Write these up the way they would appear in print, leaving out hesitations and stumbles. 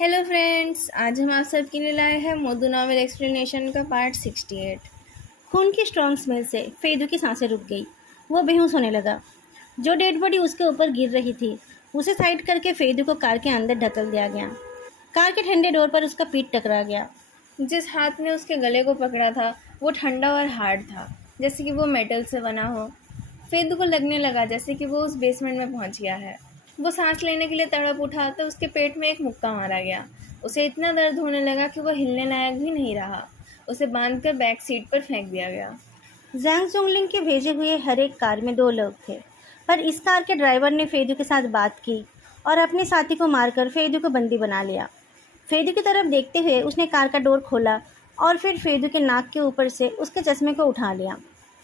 Hello friends, आज हम आप सबके लिए लाए हैं मोदू नॉवल एक्सप्लेनेशन का पार्ट 68। खून की स्ट्रॉन्ग स्मेल से फेदू की सांसें रुक गई। वो बेहोश होने लगा। जो डेड बॉडी उसके ऊपर गिर रही थी उसे साइड करके फेदू को कार के अंदर ढकल दिया गया। कार के ठंडे डोर पर उसका पीठ टकरा गया। जिस हाथ ने उसके गले को पकड़ा था वो ठंडा और हार्ड था, जैसे कि वो मेटल से बना हो। फेदू को लगने लगा जैसे कि वो उस बेसमेंट में पहुंच गया है। वो सांस लेने के लिए तड़प उठा तो उसके पेट में एक मुक्का मारा गया। उसे इतना दर्द होने लगा कि वो हिलने लायक भी नहीं रहा। उसे बांधकर बैक सीट पर फेंक दिया गया। जैंग जोंगलिंग के भेजे हुए हर एक कार में 2 लोग थे, पर इस कार के ड्राइवर ने फेदू के साथ बात की और अपने साथी को मारकर फेदू को बंदी बना लिया। फेदू की तरफ देखते हुए उसने कार का डोर खोला और फिर फेदू के नाक के ऊपर से उसके चश्मे को उठा लिया।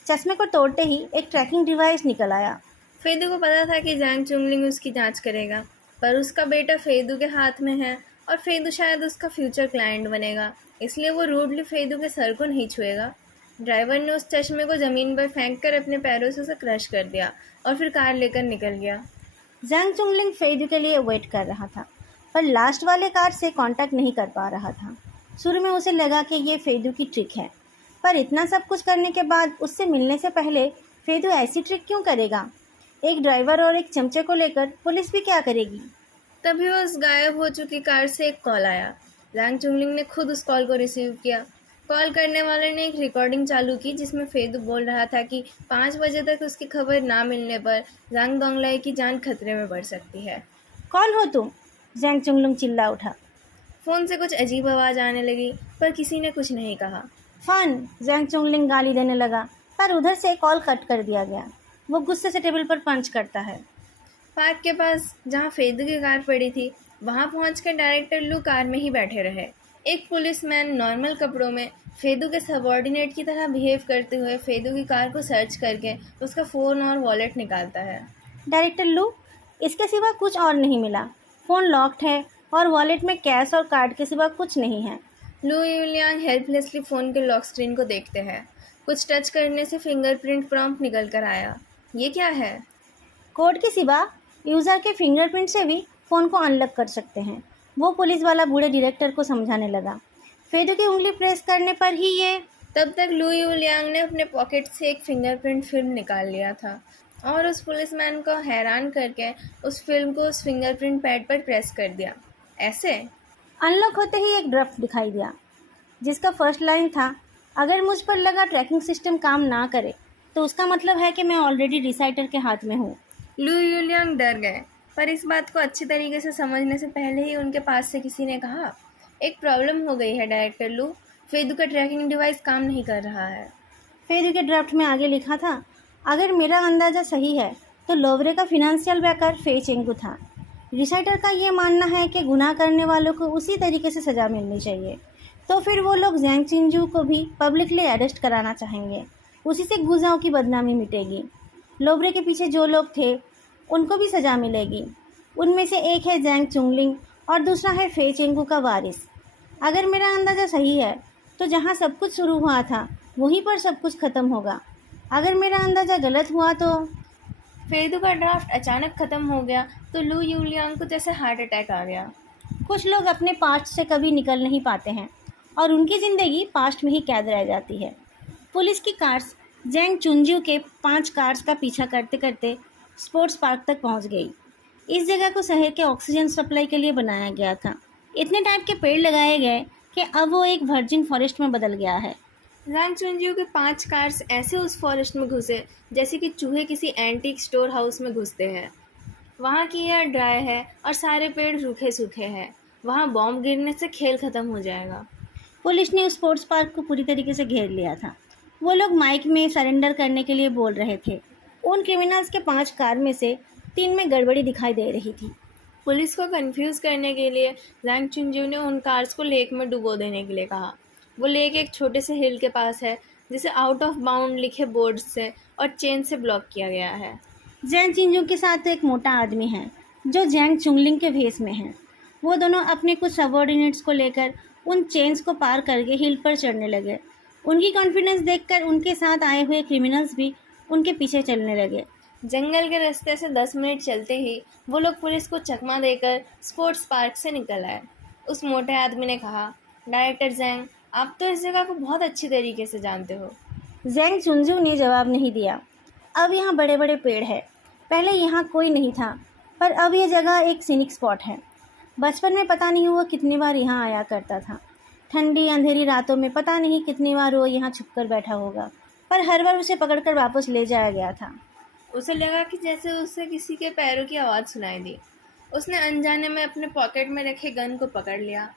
चश्मे को तोड़ते ही एक ट्रैकिंग डिवाइस निकल आया। फेदू को पता था कि जैंग चुंगलिंग उसकी जांच करेगा, पर उसका बेटा फेदू के हाथ में है और फेदू शायद उसका फ्यूचर क्लाइंट बनेगा, इसलिए वो रूडली फेदू के सर को नहीं छुएगा। ड्राइवर ने उस चश्मे को ज़मीन पर फेंक कर अपने पैरों से उसे क्रश कर दिया और फिर कार लेकर निकल गया। जैंग चुंगलिंग फेदू के लिए वेट कर रहा था, पर लास्ट वाले कार से कांटेक्ट नहीं कर पा रहा था। शुरू में उसे लगा कि ये फेदू की ट्रिक है, पर इतना सब कुछ करने के बाद उससे मिलने से पहले फेदू ऐसी ट्रिक क्यों करेगा? एक ड्राइवर और एक चमचे को लेकर पुलिस भी क्या करेगी? तभी उस गायब हो चुकी कार से एक कॉल आया। जैंग चुंगलिंग ने खुद उस कॉल को रिसीव किया। कॉल करने वाले ने एक रिकॉर्डिंग चालू की जिसमें फेदू बोल रहा था कि 5 बजे तक उसकी खबर ना मिलने पर जांग दोंगलाई की जान खतरे में पड़ सकती है। कौन हो तुम? जैंग चुंगलुंग चिल्ला उठा। फ़ोन से कुछ अजीब आवाज़ आने लगी, पर किसी ने कुछ नहीं कहा। फन! जैंग चुंगलिंग गाली देने लगा, पर उधर से कॉल कट कर दिया गया। वो गुस्से से टेबल पर पंच करता है। पार्क के पास जहाँ फेदू की कार पड़ी थी, वहाँ पहुँचकर डायरेक्टर लू कार में ही बैठे रहे। एक पुलिसमैन नॉर्मल कपड़ों में फेदू के सबॉर्डिनेट की तरह बिहेव करते हुए फेदू की कार को सर्च करके उसका फ़ोन और वॉलेट निकालता है। डायरेक्टर लू, इसके सिवा कुछ और नहीं मिला। फ़ोन लॉक्ड है और वॉलेट में कैश और कार्ड के सिवा कुछ नहीं है। लू यूलियांग हेल्पलेसली फ़ोन के लॉक स्क्रीन को देखते हैं। कुछ टच करने से फिंगरप्रिंट प्रॉम्प्ट निकल कर आया। ये क्या है? कोड के सिवा यूज़र के फिंगरप्रिंट से भी फ़ोन को अनलॉक कर सकते हैं। वो पुलिस वाला बूढ़े डायरेक्टर को समझाने लगा। फेदू की उंगली प्रेस करने पर ही ये। तब तक लू यूलियांग ने अपने पॉकेट से एक फिंगरप्रिंट फिल्म निकाल लिया था और उस पुलिसमैन को हैरान करके उस फिल्म को उस फिंगरप्रिंट पैड पर प्रेस कर दिया। ऐसे अनलॉक होते ही एक ड्राफ्ट दिखाई दिया, जिसका फर्स्ट लाइन था, अगर मुझ पर लगा ट्रैकिंग सिस्टम काम ना करे तो उसका मतलब है कि मैं ऑलरेडी डिसाइडर के हाथ में हूँ। लू यूलियांग डर गए, पर इस बात को अच्छी तरीके से समझने से पहले ही उनके पास से किसी ने कहा, एक प्रॉब्लम हो गई है डायरेक्टर लू, फेदू का ट्रैकिंग डिवाइस काम नहीं कर रहा है। फेदू के ड्राफ्ट में आगे लिखा था, अगर मेरा अंदाज़ा सही है तो लोवरे का फिनेंशियल बैकर फे चेंगू था। रिसाइटर का ये मानना है कि गुनाह करने वालों को उसी तरीके से सज़ा मिलनी चाहिए, तो फिर वो लोग जैंग चिंजू को भी पब्लिकली अरेस्ट कराना चाहेंगे। उसी से गुजाओं की बदनामी मिटेगी। लोबरे के पीछे जो लोग थे उनको भी सज़ा मिलेगी। उनमें से एक है जैंग चुंगलिंग और दूसरा है फे चेंगू का वारिस। अगर मेरा अंदाज़ा सही है तो जहाँ सब कुछ शुरू हुआ था वहीं पर सब कुछ ख़त्म होगा। अगर मेरा अंदाज़ा गलत हुआ तो। फेदू का ड्राफ्ट अचानक ख़त्म हो गया तो लू यूलियांग को जैसे हार्ट अटैक आ गया। कुछ लोग अपने पास्ट से कभी निकल नहीं पाते हैं और उनकी ज़िंदगी पास्ट में ही कैद रह जाती है। पुलिस की कार्स जैंग चुंजू के 5 कार्स का पीछा करते करते स्पोर्ट्स पार्क तक पहुंच गई। इस जगह को शहर के ऑक्सीजन सप्लाई के लिए बनाया गया था। इतने टाइप के पेड़ लगाए गए कि अब वो एक वर्जिन फॉरेस्ट में बदल गया है। जैंग चुंजियो के 5 कार्स ऐसे उस फॉरेस्ट में घुसे जैसे कि चूहे किसी एंटीक स्टोर हाउस में घुसते हैं। वहाँ की एयर ड्राई है और सारे पेड़ सूखे सूखे हैं। वहाँ बॉम्ब गिरने से खेल ख़त्म हो जाएगा। पुलिस ने उस स्पोर्ट्स पार्क को पूरी तरीके से घेर लिया था। वो लोग माइक में सरेंडर करने के लिए बोल रहे थे। उन क्रिमिनल्स के 5 कार में से 3 में गड़बड़ी दिखाई दे रही थी। पुलिस को कंफ्यूज करने के लिए जैंग चुंजियो ने उन कार्स को लेक में डुबो देने के लिए कहा। वो लेक एक छोटे से हिल के पास है जिसे आउट ऑफ बाउंड लिखे बोर्ड से और चेन से ब्लॉक किया गया है। जैंग चिंजू के साथ एक मोटा आदमी है जो जैंग चुंगलिंग के भेस में है। वो दोनों अपने कुछ सबॉर्डिनेट्स को लेकर उन चेन्स को पार करके हिल पर चढ़ने लगे। उनकी कॉन्फिडेंस देखकर उनके साथ आए हुए क्रिमिनल्स भी उनके पीछे चलने लगे। जंगल के रास्ते से 10 मिनट चलते ही वो लोग पुलिस को चकमा देकर स्पोर्ट्स पार्क से निकल आए। उस मोटे आदमी ने कहा, डायरेक्टर जैंग, आप तो इस जगह को बहुत अच्छी तरीके से जानते हो। जैंग चुनजू ने जवाब नहीं दिया। अब यहाँ बड़े बड़े पेड़ है। पहले यहाँ कोई नहीं था, पर अब ये जगह एक सीनिक स्पॉट है। बचपन में पता नहीं वो कितनी बार यहाँ आया करता था। ठंडी अंधेरी रातों में पता नहीं कितनी बार वो यहाँ छुपकर बैठा होगा, पर हर बार उसे पकड़कर वापस ले जाया गया था। उसे लगा कि जैसे उसे किसी के पैरों की आवाज़ सुनाई दी। उसने अनजाने में अपने पॉकेट में रखे गन को पकड़ लिया।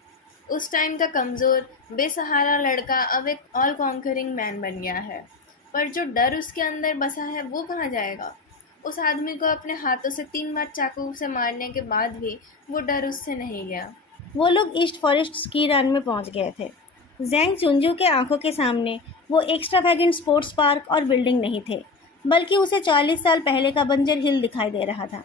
उस टाइम का कमज़ोर, बेसहारा लड़का अब एक ऑल कॉन्करिंग मैन बन गया है। पर जो डर उसके अंदर बसा है वो कहाँ जाएगा? उस आदमी को अपने हाथों से 3 बार चाकू से मारने के बाद भी वो डर उससे नहीं गया। वो लोग ईस्ट फॉरेस्ट स्की रन में पहुंच गए थे। जैंग चुनजू के आंखों के सामने वो एक्स्ट्रावैगेंट स्पोर्ट्स पार्क और बिल्डिंग नहीं थे, बल्कि उसे 40 साल पहले का बंजर हिल दिखाई दे रहा था।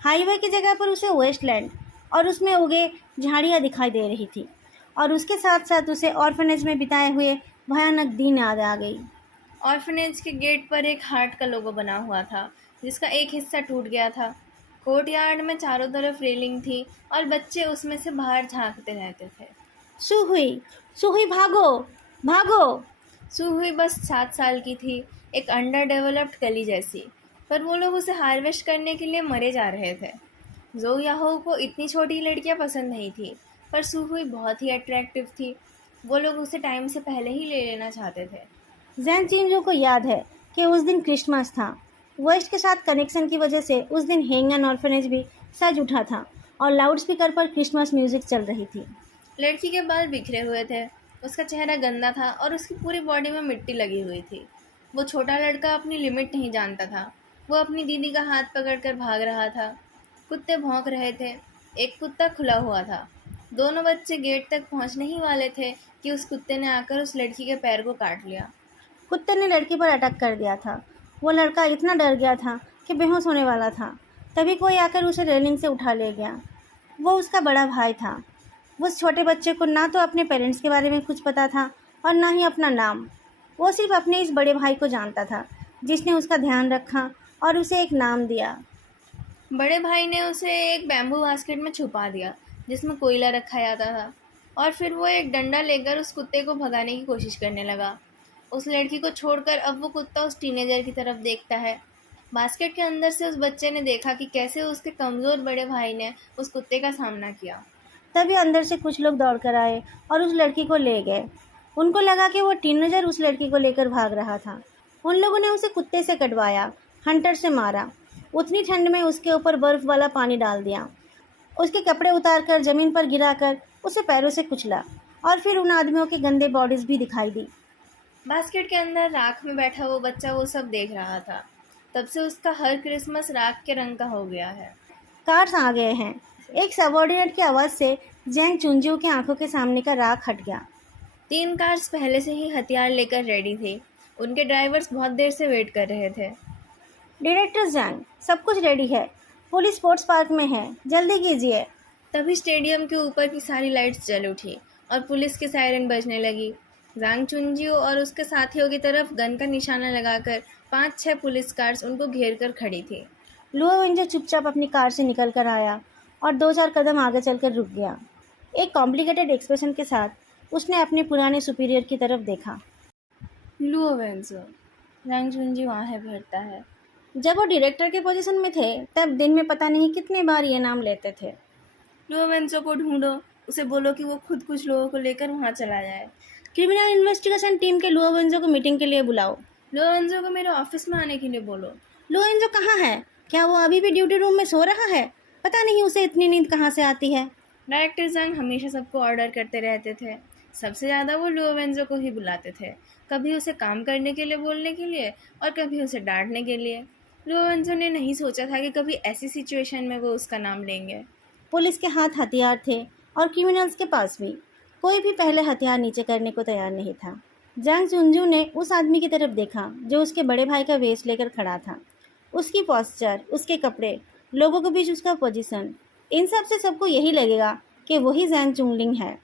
हाईवे की जगह पर उसे वेस्टलैंड और उसमें उगे झाड़ियाँ दिखाई दे रही थी, और उसके साथ साथ उसे ऑर्फनेज में बिताए हुए भयानक दिन याद आ गई। ऑर्फनेज के गेट पर एक हार्ट का लोगो बना हुआ था, जिसका एक हिस्सा टूट गया था। कोर्टयार्ड में चारों तरफ रेलिंग थी और बच्चे उसमें से बाहर झांकते रहते थे। सुहुई, सुहुई भागो, भागो। सुहुई बस 7 साल की थी, एक अंडर डेवलप्ड कली जैसी, पर वो लोग उसे हार्वेस्ट करने के लिए मरे जा रहे थे। जो याहो को इतनी छोटी लड़कियां पसंद नहीं थी, पर सुहुई बहुत ही अट्रैक्टिव थी। वो लोग उसे टाइम से पहले ही ले लेना चाहते थे। जैन चिंजू को याद है कि उस दिन क्रिसमस था। वेस्ट के साथ कनेक्शन की वजह से उस दिन हेंगन ऑर्फनेज भी सज उठा था और लाउड स्पीकर पर क्रिसमस म्यूजिक चल रही थी। लड़की के बाल बिखरे हुए थे, उसका चेहरा गंदा था और उसकी पूरी बॉडी में मिट्टी लगी हुई थी। वो छोटा लड़का अपनी लिमिट नहीं जानता था। वो अपनी दीदी का हाथ पकड़कर भाग रहा था। कुत्ते भौंक रहे थे। एक कुत्ता खुला हुआ था। दोनों बच्चे गेट तक पहुंचने ही वाले थे कि उस कुत्ते ने आकर उस लड़की के पैर को काट लिया। कुत्ते ने लड़की पर अटैक कर दिया था। वो लड़का इतना डर गया था कि बेहोश होने वाला था। तभी कोई आकर उसे रेलिंग से उठा ले गया। वो उसका बड़ा भाई था। उस छोटे बच्चे को ना तो अपने पेरेंट्स के बारे में कुछ पता था और ना ही अपना नाम। वो सिर्फ अपने इस बड़े भाई को जानता था, जिसने उसका ध्यान रखा और उसे एक नाम दिया। बड़े भाई ने उसे एक बैम्बू बास्केट में छुपा दिया, जिसमें कोयला रखा जाता था, और फिर वो एक डंडा लेकर उस कुत्ते को भगाने की कोशिश करने लगा। उस लड़की को छोड़कर अब वो कुत्ता उस टीनेजर की तरफ देखता है। बास्केट के अंदर से उस बच्चे ने देखा कि कैसे उसके कमज़ोर बड़े भाई ने उस कुत्ते का सामना किया। तभी अंदर से कुछ लोग दौड़कर आए और उस लड़की को ले गए। उनको लगा कि वो टीनेजर उस लड़की को लेकर भाग रहा था। उन लोगों ने उसे कुत्ते से कटवाया, हंटर से मारा। उतनी ठंड में उसके ऊपर बर्फ वाला पानी डाल दिया। उसके कपड़े उतारकर ज़मीन पर गिराकर उसे पैरों से कुचला, और फिर उन आदमियों की गंदे बॉडीज भी दिखाई दी। बास्केट के अंदर राख में बैठा वो बच्चा वो सब देख रहा था। तब से उसका हर क्रिसमस राख के रंग का हो गया है। कार्स आ गए हैं। एक सबॉर्डिनेट की आवाज़ से जैंग चुनजू की आंखों के सामने का राख हट गया। 3 कार्स पहले से ही हथियार लेकर रेडी थे। उनके ड्राइवर्स बहुत देर से वेट कर रहे थे। डायरेक्टर जैंग, सब कुछ रेडी है। पुलिस स्पोर्ट्स पार्क में है, जल्दी कीजिए। तभी स्टेडियम के ऊपर की सारी लाइट्स जल उठी और पुलिस की सायरन बजने लगी। जांग चुनजियो और उसके साथियों की तरफ गन का निशाना लगाकर 5-6 पुलिस कार्स उनको घेर कर खड़ी थी। लुओ वेंजो चुपचाप अपनी कार से निकल कर आया और 2-4 कदम आगे चलकर रुक गया। एक कॉम्प्लिकेटेड एक्सप्रेशन के साथ उसने अपने पुराने सुपीरियर की तरफ देखा। लुओ वेंजो, जांग चुनजियो आहें भरता है। जब वो डायरेक्टर के पोजीशन में थे, तब दिन में पता नहीं कितने बार ये नाम लेते थे। लुओ वेंजो को ढूंढो, उसे बोलो कि वो खुद कुछ लोगों को लेकर वहाँ चला जाए। क्रिमिनल इन्वेस्टिगेशन टीम के लुओ वेंजो को मीटिंग के लिए बुलाओ। लुओ वेंजो को मेरे ऑफिस में आने के लिए बोलो। लुओ वेंजो कहाँ है? क्या वो अभी भी ड्यूटी रूम में सो रहा है? पता नहीं उसे इतनी नींद कहाँ से आती है। डायरेक्टर जांग हमेशा सबको ऑर्डर करते रहते थे। सबसे ज़्यादा वो लुओ वेंजो को ही बुलाते थे, कभी उसे काम करने के लिए बोलने के लिए और कभी उसे डांटने के लिए। लुओ वेंजो ने नहीं सोचा था कि कभी ऐसी सिचुएशन में वो उसका नाम लेंगे। पुलिस के हाथ हथियार थे और क्रिमिनल्स के पास भी। कोई भी पहले हथियार नीचे करने को तैयार नहीं था। जांग चुनजू ने उस आदमी की तरफ देखा जो उसके बड़े भाई का वेश लेकर खड़ा था। उसकी पॉस्चर, उसके कपड़े, लोगों के बीच उसका पोजीशन, इन सब से सबको यही लगेगा कि वही जैंग चुंगलिंग है।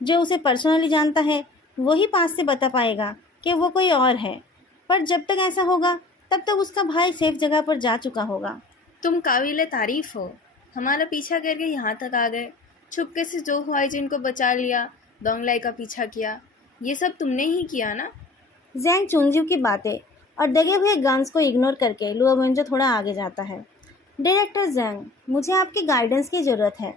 जो उसे पर्सनली जानता है वही पास से बता पाएगा कि वो कोई और है। पर जब तक ऐसा होगा तब तक उसका भाई सेफ जगह पर जा चुका होगा। तुम काबिले तारीफ हो, हमारा पीछा करके यहाँ तक आ गए। छुपके से जो हुआइजिन को बचा लिया, दोंगलाई का पीछा किया। ये सब तुमने ही किया ना? जैंग चुनजिव की बातें और दगे हुए गन्स को इग्नोर करके लुओ वेंजो थोड़ा आगे जाता है। डायरेक्टर जैंग, मुझे आपकी गाइडेंस की ज़रूरत है।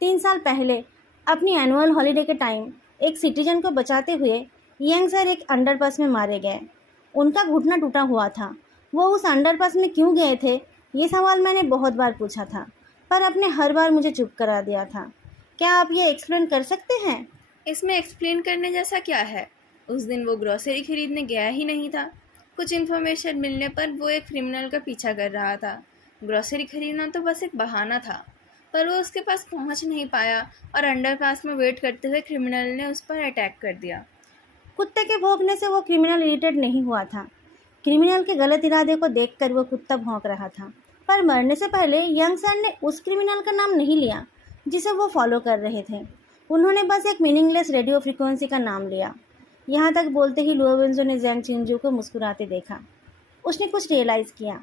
3 साल पहले अपनी एनुअल हॉलीडे के टाइम एक सिटीजन को बचाते हुए यंग सर एक अंडरपास में मारे गए। उनका घुटना टूटा हुआ था। वो उस अंडरपास में क्यों गए थे, ये सवाल मैंने बहुत बार पूछा था, पर आपने हर बार मुझे चुप करा दिया था। क्या आप ये एक्सप्लेन कर सकते हैं? इसमें एक्सप्लेन करने जैसा क्या है? उस दिन वो ग्रोसरी खरीदने गया ही नहीं था। कुछ इन्फॉर्मेशन मिलने पर वो एक क्रिमिनल का पीछा कर रहा था। ग्रोसरी खरीदना तो बस एक बहाना था, पर वो उसके पास पहुंच नहीं पाया और अंडरपास में वेट करते हुए क्रिमिनल ने उस पर अटैक कर दिया। कुत्ते के भौंकने से वो क्रिमिनल इरिटेट नहीं हुआ था। क्रिमिनल के गलत इरादे को देखकर वो कुत्ता भौंक रहा था। पर मरने से पहले यंग सर ने उस क्रिमिनल का नाम नहीं लिया जिसे वो फॉलो कर रहे थे। उन्होंने बस एक मीनिंगलेस रेडियो फ्रीक्वेंसी का नाम लिया। यहाँ तक बोलते ही लुओ वेंजो ने जैंग चिंजू को मुस्कुराते देखा। उसने कुछ रियलाइज़ किया।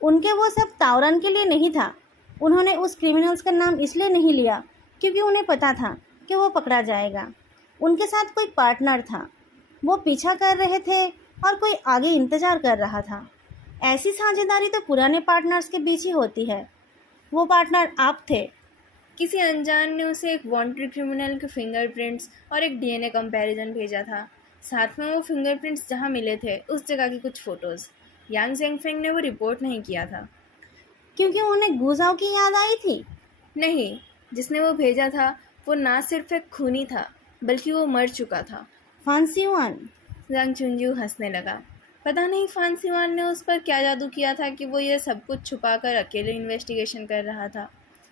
उनके वो सब तावरन के लिए नहीं था। उन्होंने उस क्रिमिनल्स का नाम इसलिए नहीं लिया क्योंकि उन्हें पता था कि वो पकड़ा जाएगा। उनके साथ कोई पार्टनर था। वो पीछा कर रहे थे और कोई आगे इंतज़ार कर रहा था। ऐसी साझेदारी तो पुराने पार्टनर्स के बीच ही होती है। वो पार्टनर आप थे। किसी अनजान ने उसे एक वांटेड क्रिमिनल के फिंगरप्रिंट्स और एक डीएनए कंपैरिजन भेजा था। साथ में वो फिंगरप्रिंट्स जहाँ मिले थे उस जगह की कुछ फ़ोटोज़। यांग जेंगफेंग ने वो रिपोर्ट नहीं किया था। क्योंकि उन्हें गुजाओ की याद आई थी। नहीं, जिसने वो भेजा था वो ना सिर्फ एक खूनी था, बल्कि वो मर चुका था। फांसीवान। जांग चुनजू हंसने लगा। पता नहीं फांसीवान ने उस पर क्या जादू किया था कि वो ये सब कुछ छुपाकर अकेले इन्वेस्टिगेशन कर रहा था।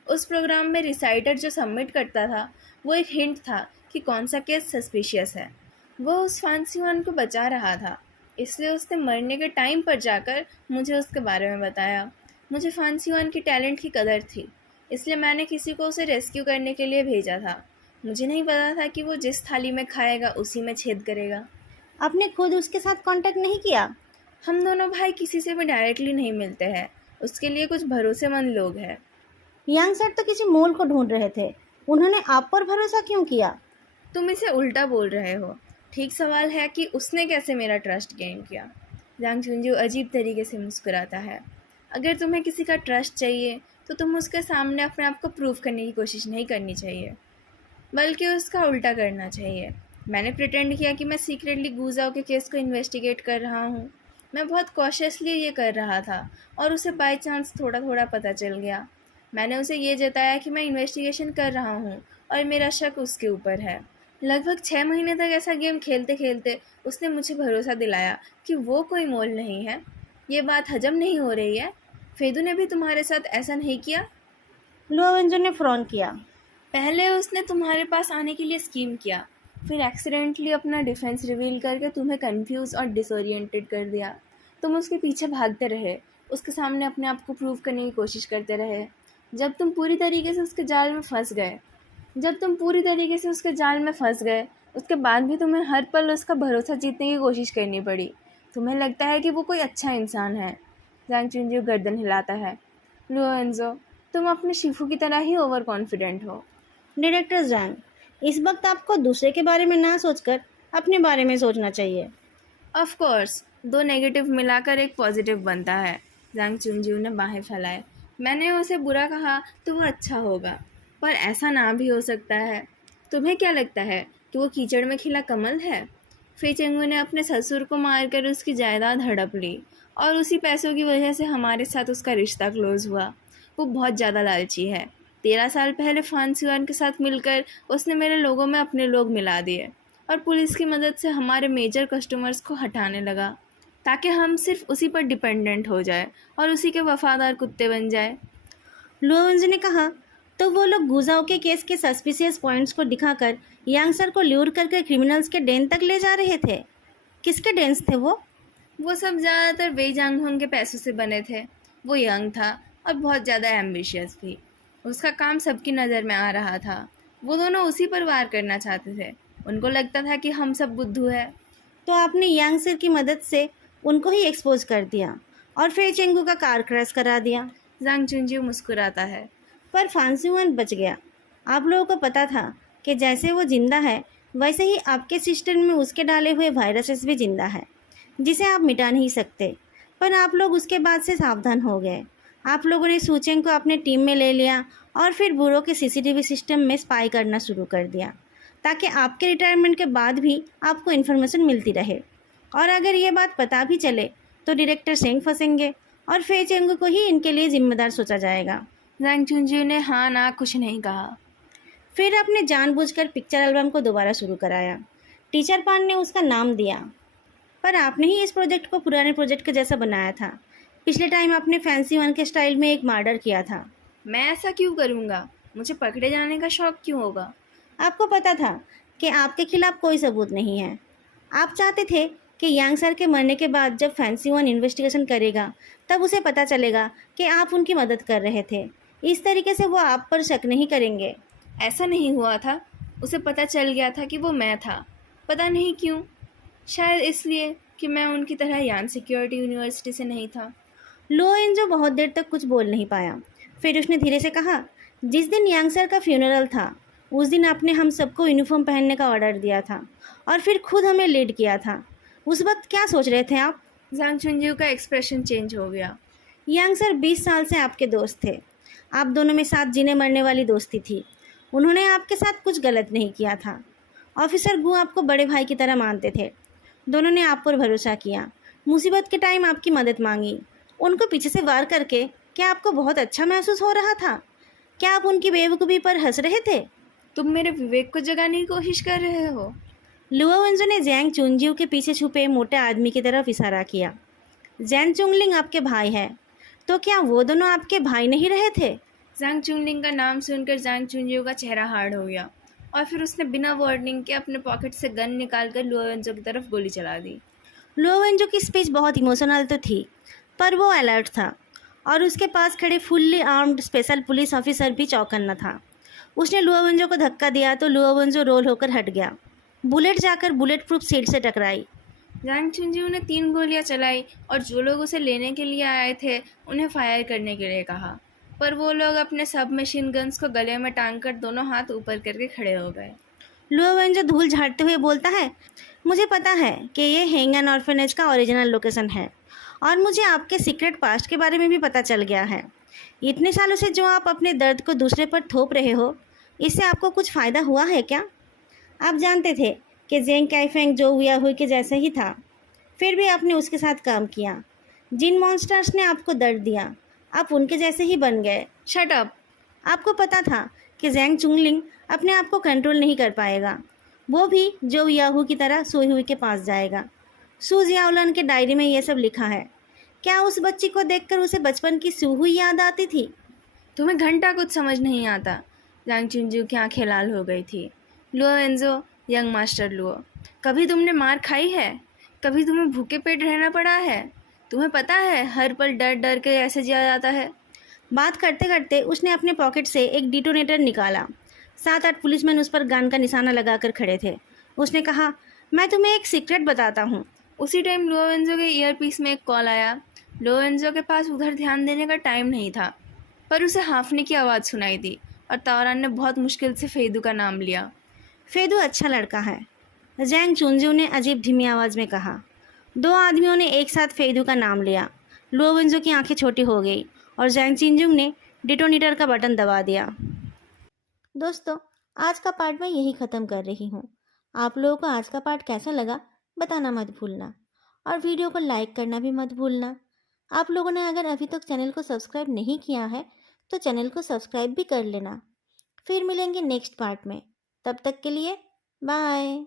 उस प्रोग्राम में रिसाइटर जो सबमिट करता था वो एक हिंट था कि कौन सा केस सस्पिशियस है। वो उस फांसीवान को बचा रहा था, इसलिए उसने मरने के टाइम पर जाकर मुझे उसके बारे में बताया। मुझे फांसीवान की टैलेंट की कदर थी, इसलिए मैंने किसी को उसे रेस्क्यू करने के लिए भेजा था। मुझे नहीं पता था कि वो जिस थाली में खाएगा उसी में छेद करेगा। आपने खुद उसके साथ कांटेक्ट नहीं किया? हम दोनों भाई किसी से भी डायरेक्टली नहीं मिलते हैं। उसके लिए कुछ भरोसेमंद लोग हैं। यंग सर तो किसी मोल को ढूंढ रहे थे। उन्होंने आप पर भरोसा क्यों किया? तुम इसे उल्टा बोल रहे हो। ठीक सवाल है कि उसने कैसे मेरा ट्रस्ट गेन किया। जांग चुनजू अजीब तरीके से मुस्कुराता है। अगर तुम्हें किसी का ट्रस्ट चाहिए तो तुम उसके सामने अपने आप को प्रूव करने की कोशिश नहीं करनी चाहिए, बल्कि उसका उल्टा करना चाहिए। मैंने प्रिटेंड किया कि मैं सीक्रेटली गुजाओ के केस को इन्वेस्टिगेट कर रहा हूँ। मैं बहुत कॉशियसली ये कर रहा था और उसे बाय चांस थोड़ा थोड़ा पता चल गया। मैंने उसे ये जताया कि मैं इन्वेस्टिगेशन कर रहा हूँ और मेरा शक उसके ऊपर है। लगभग 6 महीने तक ऐसा गेम खेलते खेलते उसने मुझे भरोसा दिलाया कि वो कोई मोल नहीं है। ये बात हजम नहीं हो रही है। फेदू ने भी तुम्हारे साथ ऐसा नहीं किया? लुओ वेंजो ने फ्रॉन किया। पहले उसने तुम्हारे पास आने के लिए स्कीम किया, फिर एक्सीडेंटली अपना डिफेंस रिवील करके तुम्हें कंफ्यूज और डिसोरिएंटेड कर दिया। तुम उसके पीछे भागते रहे, उसके सामने अपने आप को प्रूव करने की कोशिश करते रहे। जब तुम पूरी तरीके से उसके जाल में फंस गए, उसके बाद भी तुम्हें हर पल उसका भरोसा जीतने की कोशिश करनी पड़ी। तुम्हें लगता है कि वो कोई अच्छा इंसान है। जांग चुनजू गर्दन हिलाता है। लुओ एंजो, तुम अपने शिफू की तरह ही ओवर कॉन्फिडेंट हो। डायरेक्टर जैंग, इस वक्त आपको दूसरे के बारे में ना सोचकर अपने बारे में सोचना चाहिए। ऑफ कोर्स, 2 नेगेटिव मिलाकर एक पॉजिटिव बनता है। जांग चुनजू ने बाहें फैलाए। मैंने उसे बुरा कहा तो वो अच्छा होगा, पर ऐसा ना भी हो सकता है। तुम्हें क्या लगता है कि वो कीचड़ में खिला कमल है? फी चेंगू ने अपने ससुर को मारकर उसकी जायदाद हड़प ली और उसी पैसों की वजह से हमारे साथ उसका रिश्ता क्लोज हुआ। वो बहुत ज़्यादा लालची है। 13 साल पहले फांसीवान के साथ मिलकर उसने मेरे लोगों में अपने लोग मिला दिए और पुलिस की मदद से हमारे मेजर कस्टमर्स को हटाने लगा, ताकि हम सिर्फ उसी पर डिपेंडेंट हो जाए और उसी के वफादार कुत्ते बन जाए। लुओ वेंजो ने कहा, तो वो लोग गुजाओ के केस के सस्पिशियस पॉइंट्स को दिखाकर यांग सर को ल्यूर करके क्रिमिनल्स के डेन तक ले जा रहे थे। किसके डेन्स थे वो? वो सब ज़्यादातर वेई जांगहोंग के पैसों से बने थे। वो यंग था और बहुत ज़्यादा एम्बिशियस भी। उसका काम सबकी नज़र में आ रहा था। वो दोनों उसी पर वार करना चाहते थे। उनको लगता था कि हम सब बुद्धू है। तो आपने यांग सर की मदद से उनको ही एक्सपोज कर दिया और फिर चेंगू का कार क्रैश करा दिया। जांग चुनजू मुस्कुराता है। पर फांसीवान बच गया। आप लोगों को पता था कि जैसे वो जिंदा है वैसे ही आपके सिस्टम में उसके डाले हुए वायरसेस भी जिंदा है, जिसे आप मिटा नहीं सकते। पर आप लोग उसके बाद से सावधान हो गए। आप लोगों ने सूचेंग को अपने टीम में ले लिया और फिर बुरो के सीसीटीवी सिस्टम में स्पाई करना शुरू कर दिया, ताकि आपके रिटायरमेंट के बाद भी आपको इन्फॉर्मेशन मिलती रहे। और अगर ये बात पता भी चले तो डायरेक्टर सेंग फंसेंगे और फे चेंग को ही इनके लिए जिम्मेदार सोचा जाएगा। जैंग चुनजियो ने हाँ ना कुछ नहीं कहा। फिर अपने जानबूझकर पिक्चर एल्बम को दोबारा शुरू कराया। टीचर पान ने उसका नाम दिया, पर आपने ही इस प्रोजेक्ट को पुराने प्रोजेक्ट के जैसा बनाया था। पिछले टाइम आपने फैंसी वन के स्टाइल में एक मर्डर किया था। मैं ऐसा क्यों करूँगा? मुझे पकड़े जाने का शौक क्यों होगा? आपको पता था कि आपके खिलाफ कोई सबूत नहीं है। आप चाहते थे कि यांग सर के मरने के बाद जब फैंसी वन इन्वेस्टिगेशन करेगा तब उसे पता चलेगा कि आप उनकी मदद कर रहे थे। इस तरीके से वो आप पर शक नहीं करेंगे। ऐसा नहीं हुआ था। उसे पता चल गया था कि वो मैं था। पता नहीं क्यों, शायद इसलिए कि मैं उनकी तरह यान सिक्योरिटी यूनिवर्सिटी से नहीं था। लो एंजो बहुत देर तक कुछ बोल नहीं पाया। फिर उसने धीरे से कहा, जिस दिन यांग सर का फ्यूनरल था उस दिन आपने हम सबको यूनिफॉर्म पहनने का ऑर्डर दिया था और फिर खुद हमें लीड किया था। उस वक्त क्या सोच रहे थे आप? जैंग चुनजियो का एक्सप्रेशन चेंज हो गया। यांग सर 20 साल से आपके दोस्त थे। आप दोनों में साथ जीने मरने वाली दोस्ती थी। उन्होंने आपके साथ कुछ गलत नहीं किया था। ऑफिसर गु आपको बड़े भाई की तरह मानते थे। दोनों ने आप पर भरोसा किया, मुसीबत के टाइम आपकी मदद मांगी। उनको पीछे से वार करके क्या आपको बहुत अच्छा महसूस हो रहा था? क्या आप उनकी बेवकूफ़ी पर हंस रहे थे? तुम मेरे विवेक को जगाने की कोशिश कर रहे हो। लुओ वेंजो ने जैंग चुनजियो के पीछे छुपे मोटे आदमी की तरफ इशारा किया। जैन चुंगलिंग आपके भाई है, तो क्या वो दोनों आपके भाई नहीं रहे थे? जैंग चुनलिंग का नाम सुनकर जैंग चुनजियो का चेहरा हार्ड हो गया और फिर उसने बिना वार्निंग के अपने पॉकेट से गन निकालकर लुओ वेंजो की तरफ गोली चला दी। लुओ वेंजो की स्पीच बहुत इमोशनल तो थी, पर वो अलर्ट था और उसके पास खड़े fully armed special police officer भी चौकन्ना था। उसने लुओ वेंजो को धक्का दिया तो लुओ वेंजो रोल होकर हट गया। बुलेट जाकर बुलेट प्रूफ सीट से टकराई। जैंग चुनजियो ने 3 गोलियां चलाई और जो लोग उसे लेने के लिए आए थे उन्हें फायर करने के लिए कहा, पर वो लोग अपने सब मशीन गन्स को गले में टांग कर दोनों हाथ ऊपर करके खड़े हो गए। लुओ वेंजो धूल झाड़ते हुए बोलता है, मुझे पता है कि ये हेंगन ऑर्फनेज का ओरिजिनल लोकेशन है और मुझे आपके सीक्रेट पास्ट के बारे में भी पता चल गया है। इतने सालों से जो आप अपने दर्द को दूसरे पर थोप रहे हो, इससे आपको कुछ फ़ायदा हुआ है क्या? आप जानते थे कि जेंग काइफेंग जो हुआ हुई के जैसा ही था, फिर भी आपने उसके साथ काम किया। जिन मॉन्स्टर्स ने आपको दर्द दिया, आप उनके जैसे ही बन गए। Shut up. आपको पता था कि जैंग चुंगलिंग अपने आप को कंट्रोल नहीं कर पाएगा। वो भी जो याहू की तरह सोई हुई के पास जाएगा। सू जियाओलन के डायरी में ये सब लिखा है। क्या उस बच्ची को देखकर उसे बचपन की सू हुई याद आती थी? तुम्हें घंटा कुछ समझ नहीं आता। जैंग चुनजियो की आंखें लाल हो गई थी। लुओ वेंजो, यंग मास्टर लुओ, कभी तुमने मार खाई है? कभी तुम्हें भूखे पेट रहना पड़ा है? तुम्हें पता है हर पल डर डर के ऐसे जिया जाता है? बात करते करते उसने अपने पॉकेट से एक डिटोनेटर निकाला। 7-8 पुलिसमैन उस पर गन का निशाना लगाकर खड़े थे। उसने कहा, मैं तुम्हें एक सीक्रेट बताता हूँ। उसी टाइम लुओ वेंजो के ईयरपीस में एक कॉल आया। लुओ वेंजो के पास उधर ध्यान देने का टाइम नहीं था, पर उसे हाँफने की आवाज़ सुनाई दी और ताओरान ने बहुत मुश्किल से फेदू का नाम लिया। फेदू अच्छा लड़का है, जैंग चुनजियो ने अजीब धीमी आवाज़ में कहा। 2 आदमियों ने एक साथ फेदू का नाम लिया। लुओ वेंजो की आंखें छोटी हो गई और जैंग चिंजुंग ने डिटोनेटर का बटन दबा दिया। दोस्तों, आज का पार्ट मैं यही ख़त्म कर रही हूँ। आप लोगों को आज का पार्ट कैसा लगा बताना मत भूलना और वीडियो को लाइक करना भी मत भूलना। आप लोगों ने अगर अभी तक चैनल को सब्सक्राइब नहीं किया है तो चैनल को सब्सक्राइब भी कर लेना। फिर मिलेंगे नेक्स्ट पार्ट में। तब तक के लिए बाय।